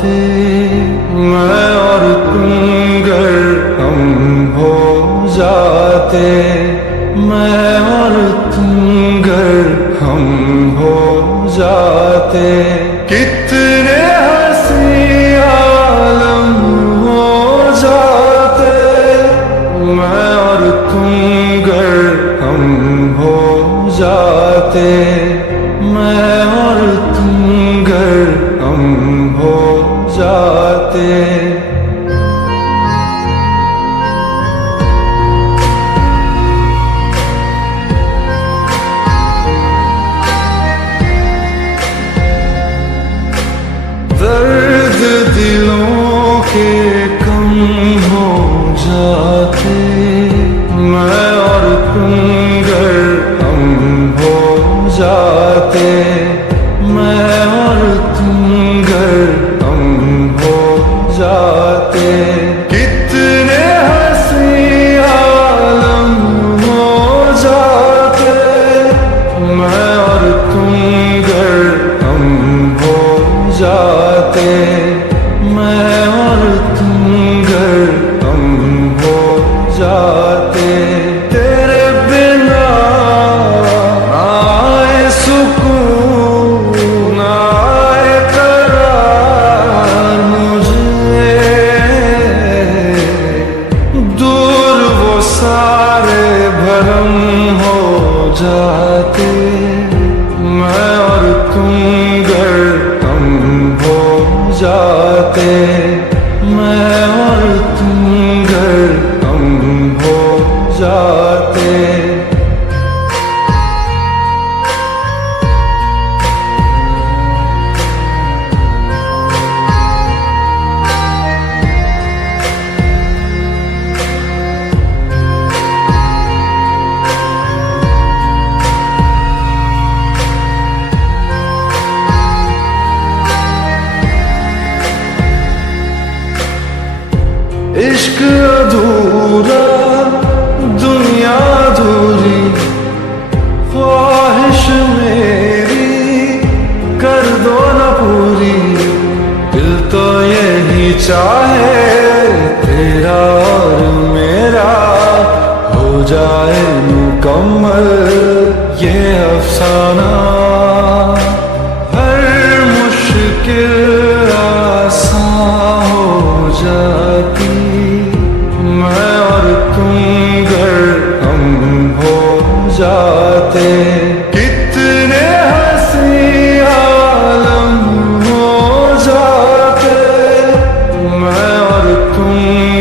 जाते, मैं और तुम गर हम हो जाते, मैं और तुम गर हम हो जाते, कितने हंसी आलम हो जाते, मैं और तुम गर हम हो जाते, मैं और तुम गर हम हो जाते। दर्द दिलों के कम हो जाते, मैं और तुम गर हम हो जाते, मैं और तुम गर हम हो जाते, कितने हंसी आलम हो जाते, मैं और तुम गर हम हो जाते, मैं और तुम गर हम हो जाते। तेरे बिना आए सुकून आए करार मुझे, दूर वो सारे भरम हो जाते, मैं और तुम गर हम हो जाते, मैं और तुम गर हम हो जाते। इश्क अधूरा दुनिया अधूरी, ख्वाहिश मेरी कर दो न पूरी, दिल तो यही चाहे तेरा और मेरा हो जाए मुकम्मल ये अफसाना, हर मुश्किल आसान हो जाती, मैं और तुम गर हम हो जाते, कितने हंसी आलम हो जाते, मैं और तुम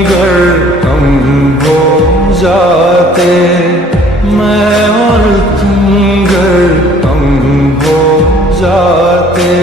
गर हम हो जाते, मैं और तुम गर हम हो जाते।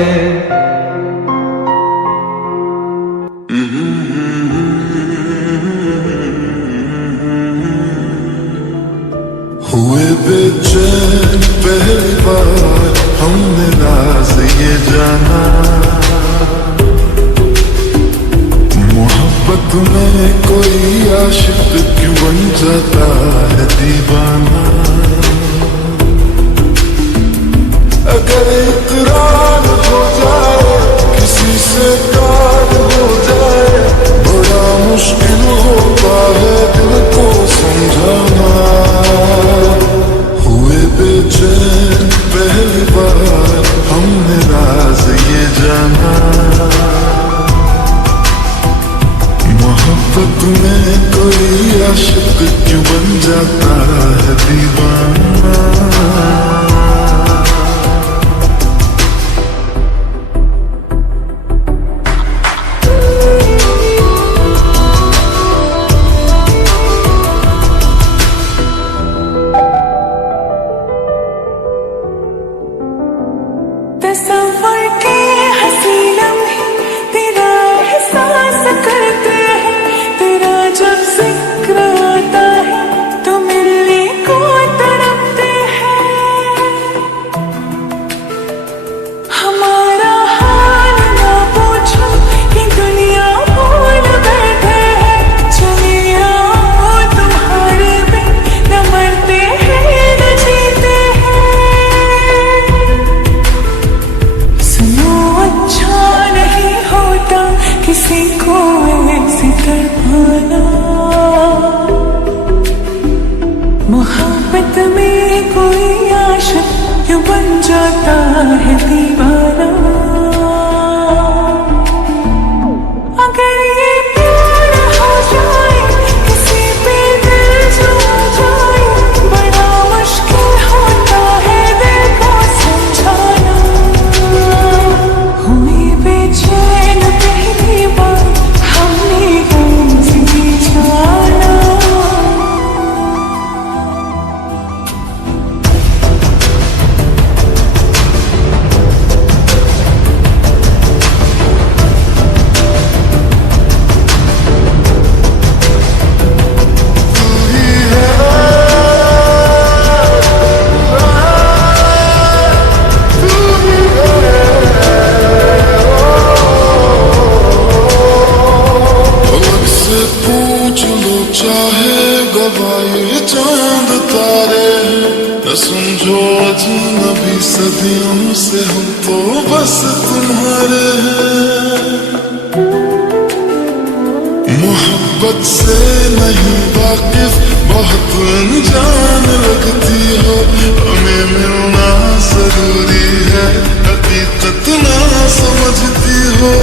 मोहब्बत से नहीं वाकिफ, बहुत अनजान लगती हो, हमें मिलना जरूरी है, हकीकत ना समझती हो।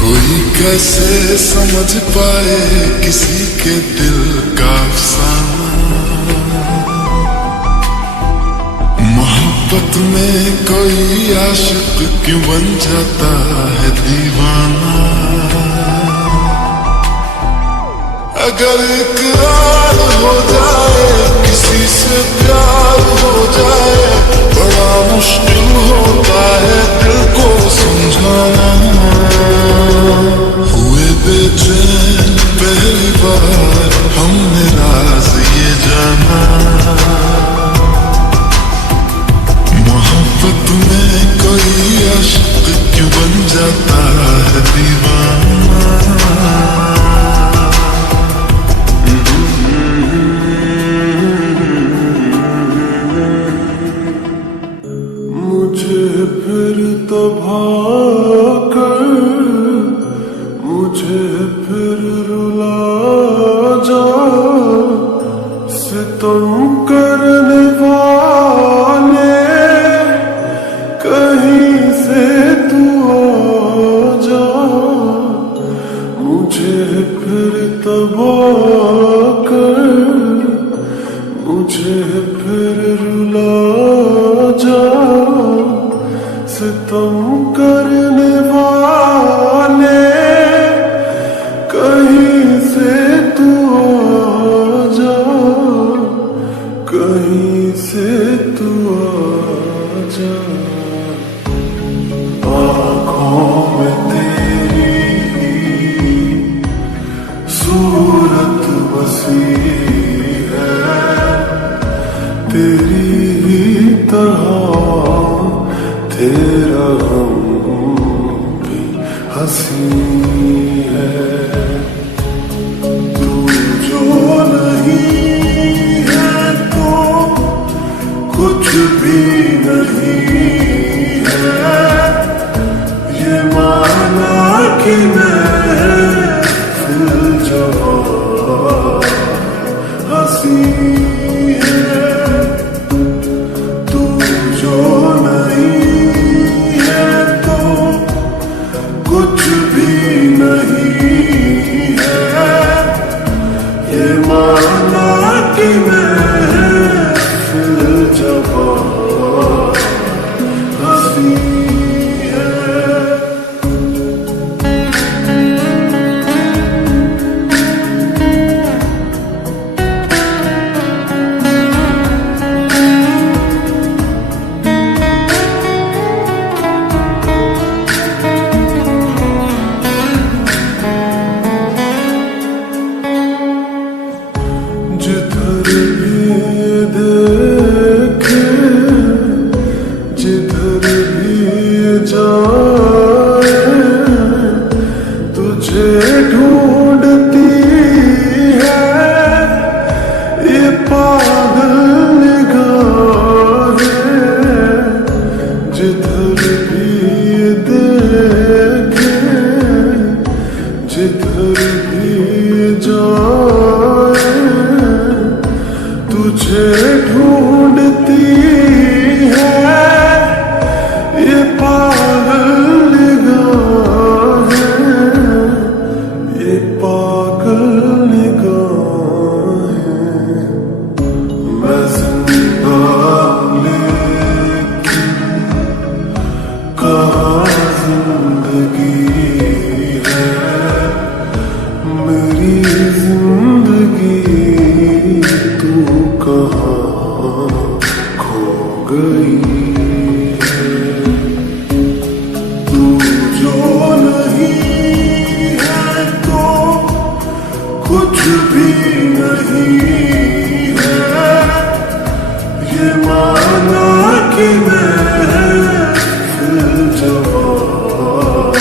कोई कैसे समझ पाए किसी के दिल का अफसाना, मोहब्बत में कोई आशिक क्यों बन जाता है दीवाना। अगर इकरार हो जाए किसी से प्यार हो जाए, बड़ा मुश्किल होता है दिल को समझाना। हुए बेचैन पहली बार हमने राज ये जाना, मोहब्बत में कोई आशिक क्यों बन जाता है दीवाना। मुझे फिर तबाह कर, मुझे फिर रुला जा, सितम करने वाले कहीं से तू आ जा। मुझे फिर तबाह कर, मुझे फिर रुला जा, सितम करने वाले कहीं से तू आ जा, कहीं से तू आ जा। आँखों में तेरी सूरत बसी है, तेरी ही तरह तेरा गम भी हंसी है। तू जो नहीं है तो कुछ भी नहीं है, ये माना कि महफिल जवां हंसी है। तू जो नहीं है तो कुछ भी नहीं है, ये माना कि महफिल जवां हंसी है। जिधर भी देखे, जिधर भी जाए, तुझे ढूंढती है ये पागल निगाहें। जिधर भी देखे, जिधर भी जाए, तुझे ढूंढती है ये पागल निगाहें, ये पागल निगाहें। मैं जिंदा लेकिन कहाँ जिंदगी है, मेरी जिंदगी तू कहाँ खो गई है। तू जो नहीं है तो कुछ भी नहीं है, ये माना कि महफिल जवां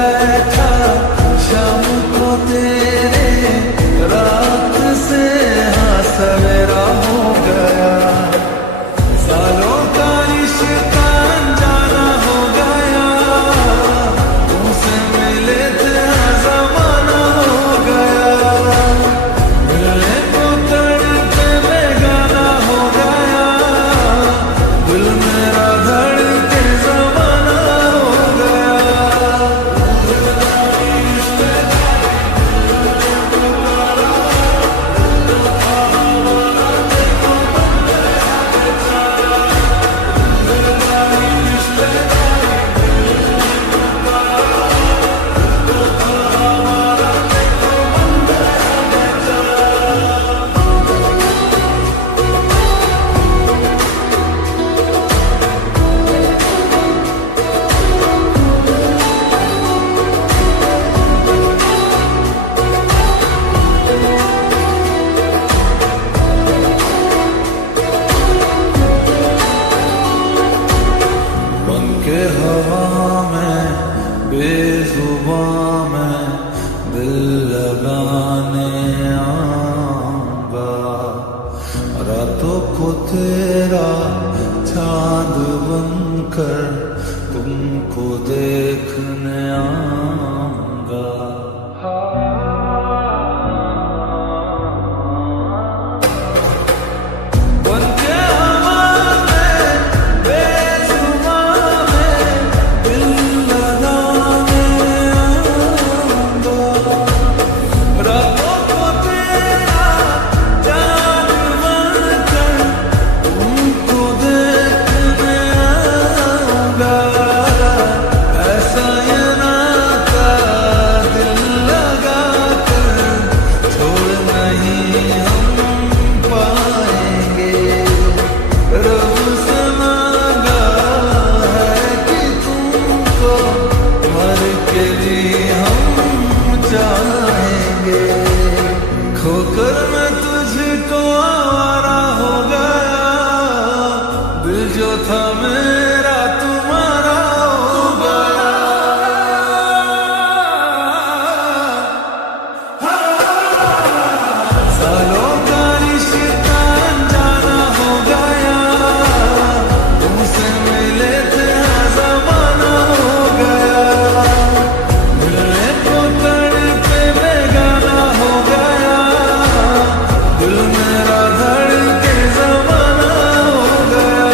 बैठा शाम को तेरे, रात से हाँ सवेरा हो गया। सालों का रिश्ता अनजाना हो गया, तुमसे मिले थे हाँ ज़माना हो गया। मिलने को तड़पे बेगाना हो गया, दिल मेरा धड़के ज़माना हो गया। बनके हवा में बेजुबां में दिल लगाने आऊंगा, रातों को तेरा चांद बनकर तुमको देखने आऊंगा। बनके हवा में बेजुबां में दिल लगाने आऊंगा, रातों को तेरा चांद बनकर तुमको देखने आऊंगा। ऐसा ये नाता दिल लगा कर छोड़ नहीं हम पाएंगे। रब से मांगा है कि तुमको मर के भी हम चाहेंगे। खोकर मैं तुझको आवारा हो गया, दिल जो था मेरा तुम्हारा हो गया। सालों का रिश्ता अनजाना हो गया, तुमसे मिले थे हाँ ज़माना हो गया। मिलने को तड़पे बेगाना हो गया, दिल मेरा धड़के ज़माना हो गया।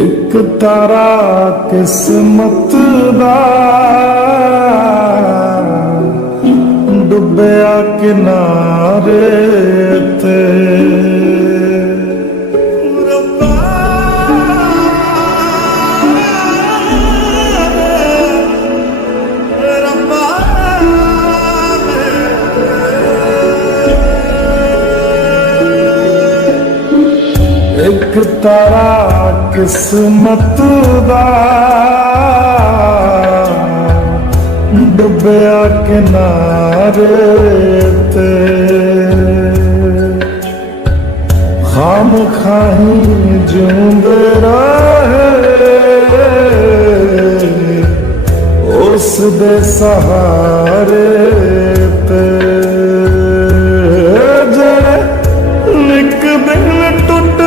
एक तारा किस्मत दा डुबया किनारे ते। एक तारा किस्मत दा डुबया किनारे ते। खाम खाही जूंदे रहे उस दे सहारे ते। जड़े लिख दिल टूट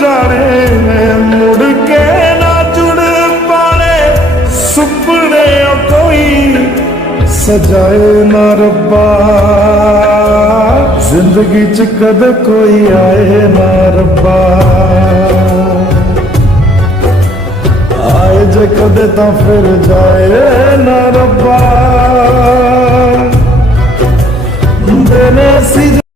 जाने मुड़ के ना जुड़ ਸਜਾਏ ਨਾ ਰੱਬਾ ਜ਼ਿੰਦਗੀ ਚ ਕਦੇ ਕੋਈ ਆਏ ਨਾ ਰੱਬਾ ਆਏ ਜੇ ਕਦੇ ਤਾਂ ਫਿਰ ਜਾਏ ਨਾ ਰੱਬਾ ਬੇਨਸੀ